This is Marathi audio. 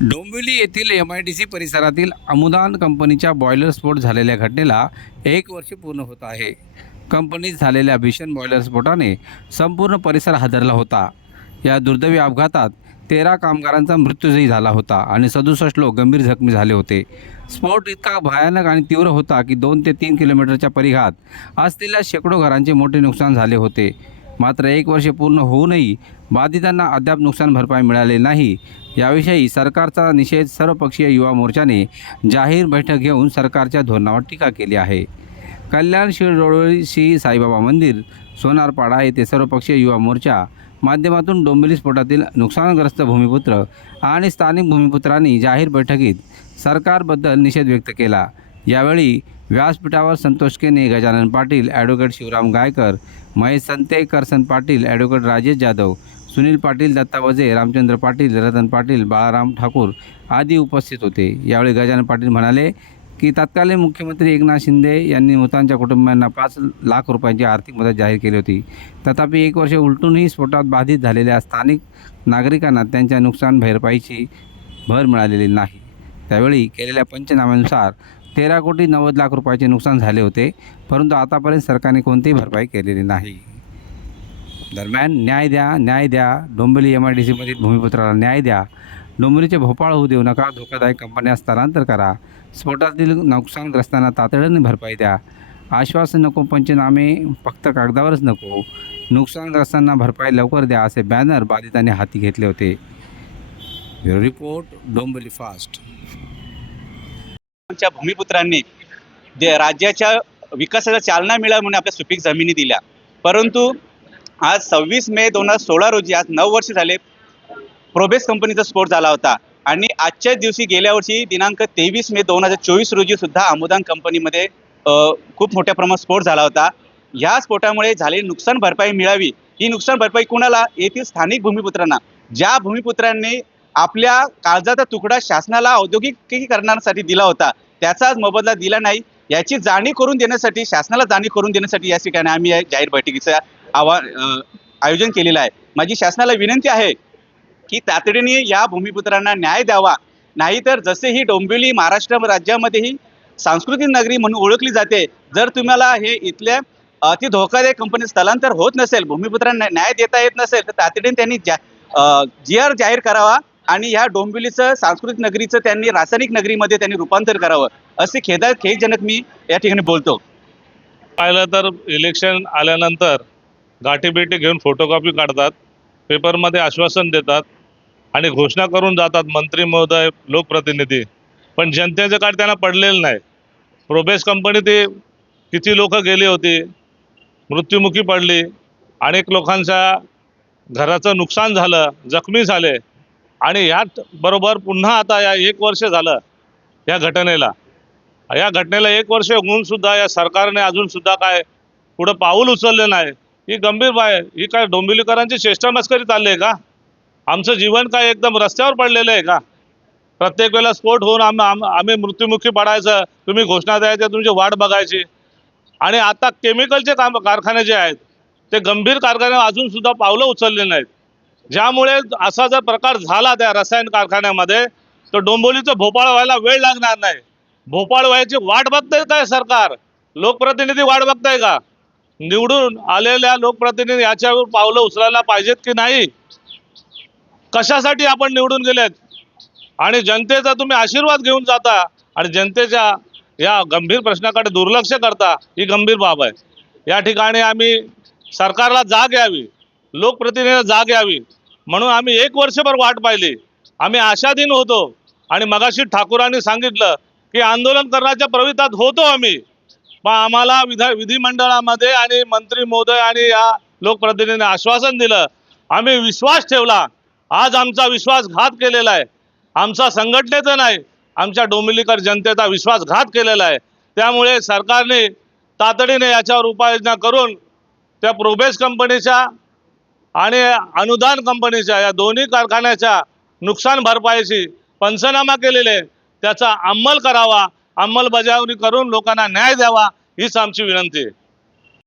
डोंबिवली येथील एम आय डी सी परिसरातील अमुदान कंपनीच्या बॉयलर स्फोट झालेल्या घटनेला एक वर्ष पूर्ण होत आहे. कंपनीत झालेल्या भीषण बॉयलर स्फोटाने संपूर्ण परिसर हादरला होता. या दुर्दैवी अपघातात तेरा कामगारांचा मृत्यूही झाला होता आणि सदुसष्ट लोक गंभीर जखमी झाले होते. स्फोट इतका भयानक आणि तीव्र होता की दोन ते तीन किलोमीटरच्या परिघात असलेल्या शेकडो घरांचे मोठे नुकसान झाले होते. मात्र एक वर्ष पूर्ण होऊनही बाधितांना अद्याप नुकसान भरपाई मिळाले नाही. याविषयी सरकारचा निषेध सर्वपक्षीय युवा मोर्चाने जाहीर बैठक घेऊन सरकारच्या धोरणावर टीका केली आहे. कल्याण शिरडोळी श्री साईबाबा मंदिर सोनारपाडा येथे सर्वपक्षीय युवा मोर्चा माध्यमातून डोंबिवली स्फोटातील नुकसानग्रस्त भूमिपुत्र आणि स्थानिक भूमिपुत्रांनी जाहीर बैठकीत सरकारबद्दल निषेध व्यक्त केला. यावेळी व्यासपीठावर संतोष केने गजानन पाटील ॲडव्होकेट शिवराम गायकर महेश संतेकरसन पाटील ॲडव्होकेट राजेश जाधव सुनील पाटील दत्ता वजे रामचंद्र पाटील रतन पाटील बाळाराम ठाकूर आदी उपस्थित होते. यावेळी गजानन पाटील म्हणाले की तत्कालीन मुख्यमंत्री एकनाथ शिंदे यांनी मृतांच्या कुटुंबियांना पाच लाख रुपयांची आर्थिक मदत जाहीर केली होती. तथापि एक वर्ष उलटूनही स्फोटात बाधित झालेल्या स्थानिक नागरिकांना त्यांच्या नुकसान भरपाईची भर मिळालेली नाही. त्यावेळी केलेल्या पंचनाम्यानुसार तेरा कोटी नव्वद लाख रुपयाचे नुकसान झाले होते परंतु आतापर्यंत सरकारने कोणतीही भरपाई केलेली नाही. दरम्यान न्याय द्या न्याय द्या. डोंबिवली एम आय डी सीमधील भूमिपुत्राला न्याय द्या. डोंबिवलीचे भोपाळ होऊ देऊ नका धोकादायक कंपन्या स्थलांतर करा. स्फोटातील नुकसानग्रस्तांना तातडीने भरपाई द्या. आश्वासन नको पंचनामे फक्त कागदावरच नको. नुकसानग्रस्तांना भरपाई लवकर द्या असे बॅनर बाधितांनी हाती घेतले होते. Bureau report Dombivli fast. आमच्या भूमिपुत्रांनी जे राज्याच्या विकासाला चालना मिळावी म्हणून आपल्या सुपीक जमिनी दिल्या. परंतु आज सव्वीस मे दोन हजार सोळा रोजी आज नऊ वर्ष झाले प्रोबेस कंपनीचा स्फोट झाला होता. आणि आजच्याच दिवशी गेल्या वर्षी दिनांक तेवीस मे दोन हजार चोवीस रोजी सुद्धा अमुदान कंपनीमध्ये खूप मोठ्या प्रमाणात स्फोट झाला होता. या स्फोटामुळे झालेली नुकसान भरपाई मिळावी. ही नुकसान भरपाई कुणाला? येथील स्थानिक भूमिपुत्रांना. ज्या भूमिपुत्रांनी आपल्या काळजाचा तुकडा शासनाला औद्योगिकीकरणासाठी दिला होता त्याचा आज मोबदला दिला नाही. याची जाणीव करून देण्यासाठी शासनाला जाणीव करून देण्यासाठी या ठिकाणी आम्ही या जाहीर बैठकीचा आवा आयोजन केलेलं आहे. माझी शासनाला विनंती आहे की तातडीने या भूमिपुत्रांना न्याय द्यावा. नाहीतर जसे ही डोंबिवली महाराष्ट्र राज्यामध्येही सांस्कृतिक नगरी म्हणून ओळखली जाते जर तुम्हाला हे इथल्या अति धोकादायक कंपनीत स्थलांतर होत नसेल भूमिपुत्रांना न्याय देता येत नसेल तर तातडीने त्यांनी जा जी आर जाहीर करावा आणि ह्या डोंबिवलीचं सांस्कृतिक नगरीचं त्यांनी रासायनिक नगरीमध्ये त्यांनी रूपांतर करावं असे खेदा खेदजनक मी या ठिकाणी बोलतो. पाहिलं तर इलेक्शन आल्यानंतर गाठीबेटी घेऊन फोटोकॉपी काढतात पेपरमध्ये आश्वासन देतात आणि घोषणा करून जातात मंत्री महोदय लोकप्रतिनिधी. पण जनतेचं काय त्यांना पडलेलं नाही. प्रोबेस कंपनी ते किती लोक गेली होती मृत्युमुखी पडली अनेक लोकांच्या घराचं नुकसान झालं जखमी झाले. आणि यात बरोबर पुन्हा आता या एक वर्ष झालं या घटनेला. या घटनेला एक वर्ष होऊन सुद्धा या सरकारने अजूनसुद्धा काय पुढं पाऊल उचललं नाही. ही गंभीर बाय ही काय डोंबिवलीकरांची चेष्टा मस्करी चालली आहे का? आमचं जीवन काय एकदम रस्त्यावर पडलेलं आहे का? प्रत्येक वेळेला स्फोट होऊन आम आम्ही मृत्युमुखी पडायचं तुम्ही घोषणा द्यायच्या तुमची वाट बघायची. आणि आता केमिकलचे काम कारखाने जे आहेत ते गंभीर कारखाने अजून सुद्धा पावलं उचलले नाहीत. ज्यामुळे असा जर प्रकार झाला त्या रसायन कारखान्यामध्ये तर डोंबोलीचं भोपाळ व्हायला वेळ लागणार नाही. भोपाळ व्हायची वाट बघताय काय सरकार? लोकप्रतिनिधी वाट बघताय का? निवडून आलेल्या लोकप्रतिनिधी याच्यावर पावलं उचलायला पाहिजेत की नाही? कशासाठी आपण निवडून गेलेत? आणि जनतेचा तुम्ही आशीर्वाद घेऊन जाता आणि जनतेच्या या गंभीर प्रश्नाकडे दुर्लक्ष करता ही गंभीर बाब आहे. या ठिकाणी आम्ही सरकारला जाग यावी लोकप्रतिनिधीला जाग यावी म्हणून आम्ही एक वर्षभर वाट पाहिली. आम्ही आशाधीन होतो आणि मगाशी ठाकूरांनी सांगितलं की आंदोलन करण्याच्या प्रवितात होतो आम्ही. पण आम्हाला विधा विधिमंडळामध्ये आणि मंत्री महोदय आणि या लोकप्रतिनिधीने आश्वासन दिलं. आम्ही विश्वास ठेवला. आज आमचा विश्वासघात केलेला आहे. आमचा संघटनेचा नाही आमच्या डोंबिवलीकर जनतेचा विश्वासघात केलेला आहे. त्यामुळे सरकारने तातडीने याच्यावर उपाययोजना करून त्या प्रोबेस कंपनीच्या आणि अनुदान कंपनीच्या या दोन्ही कारखान्याच्या नुकसान भरपाईची पंचनामा केलेले त्याचा अंमल करावा. अंमलबजावणी करून लोकांना न्याय द्यावा हीच आमची विनंती आहे.